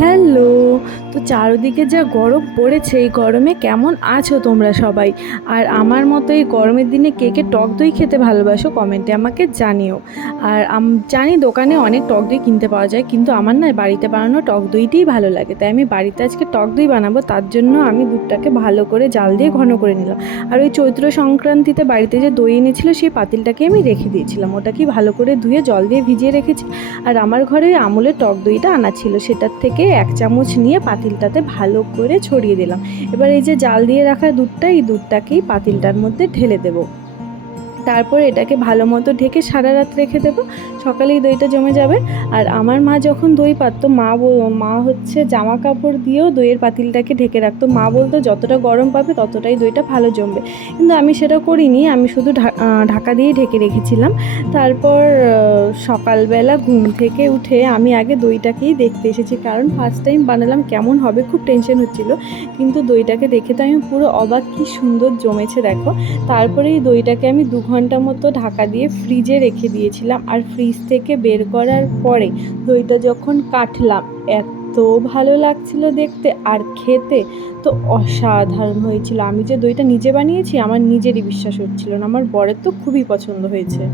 Hello. তো চারদিকে যা গরম পড়েছে, এই গরমে কেমন আছো তোমরা সবাই? আর আমার মতো এই গরমের দিনে কে কে টক দই খেতে ভালোবাসো কমেন্টে আমাকে জানিও। আর জানি দোকানে অনেক টক দই কিনতে পাওয়া যায়, কিন্তু আমার না বাড়িতে বানানো টক দইটিই ভালো লাগে। তাই আমি বাড়িতে আজকে টক দই বানাবো, তার জন্য আমি দুধটাকে ভালো করে জাল দিয়ে ঘন করে নিলাম। আর ওই চৈত্র সংক্রান্তিতে বাড়িতে যে দই এনেছিল সেই পাতিলটাকে আমি রেখে দিয়েছিলাম, ওটাকে ভালো করে ধুয়ে জল দিয়ে ভিজিয়ে রেখেছি। আর আমার ঘরে আমুলের টক দইটা আনা ছিল, সেটার থেকে 1 চামচ নিয়ে পাতিলটাতে ভালো করে ছড়িয়ে দিলাম। এবার এই যে জাল দিয়ে রাখা দুধটা, এই দুধটাকেই পাতিলটার মধ্যে ঢেলে দেবো। তারপর এটাকে ভালো মতো ঢেকে সারা রাত রেখে দেবো, সকালেই দইটা জমে যাবে। আর আমার মা যখন দই পাততো, মা হচ্ছে জামা কাপড় দিয়েও দইয়ের পাতিলটাকে ঢেকে রাখতো। মা বলতো যতটা গরম পাবে ততটাই দইটা ভালো জমবে, কিন্তু আমি সেটা করিনি, আমি শুধু ঢাকা দিয়ে ঢেকে রেখেছিলাম। তারপর সকালবেলা ঘুম থেকে উঠে আমি আগে দইটাকেই দেখতে এসেছি, কারণ ফার্স্ট টাইম বানালাম, কেমন হবে খুব টেনশন হচ্ছিল। কিন্তু দইটাকে দেখে তো আমি পুরো অবাক, কি সুন্দর জমেছে দেখো। তারপরে এই দইটাকে আমি 2 ঘন্টা মতো ঢাকা দিয়ে ফ্রিজে রেখে দিয়েছিলাম। আর ফ্রিজ থেকে বের করার পরে দইটা যখন কাটলাম, এত ভালো লাগছিল দেখতে আর খেতে তো অসাধারণ হয়েছিল। আমি যে দইটা নিজে বানিয়েছি আমার নিজেরই বিশ্বাস হচ্ছিল না, আমার বরের তো খুবই পছন্দ হয়েছে।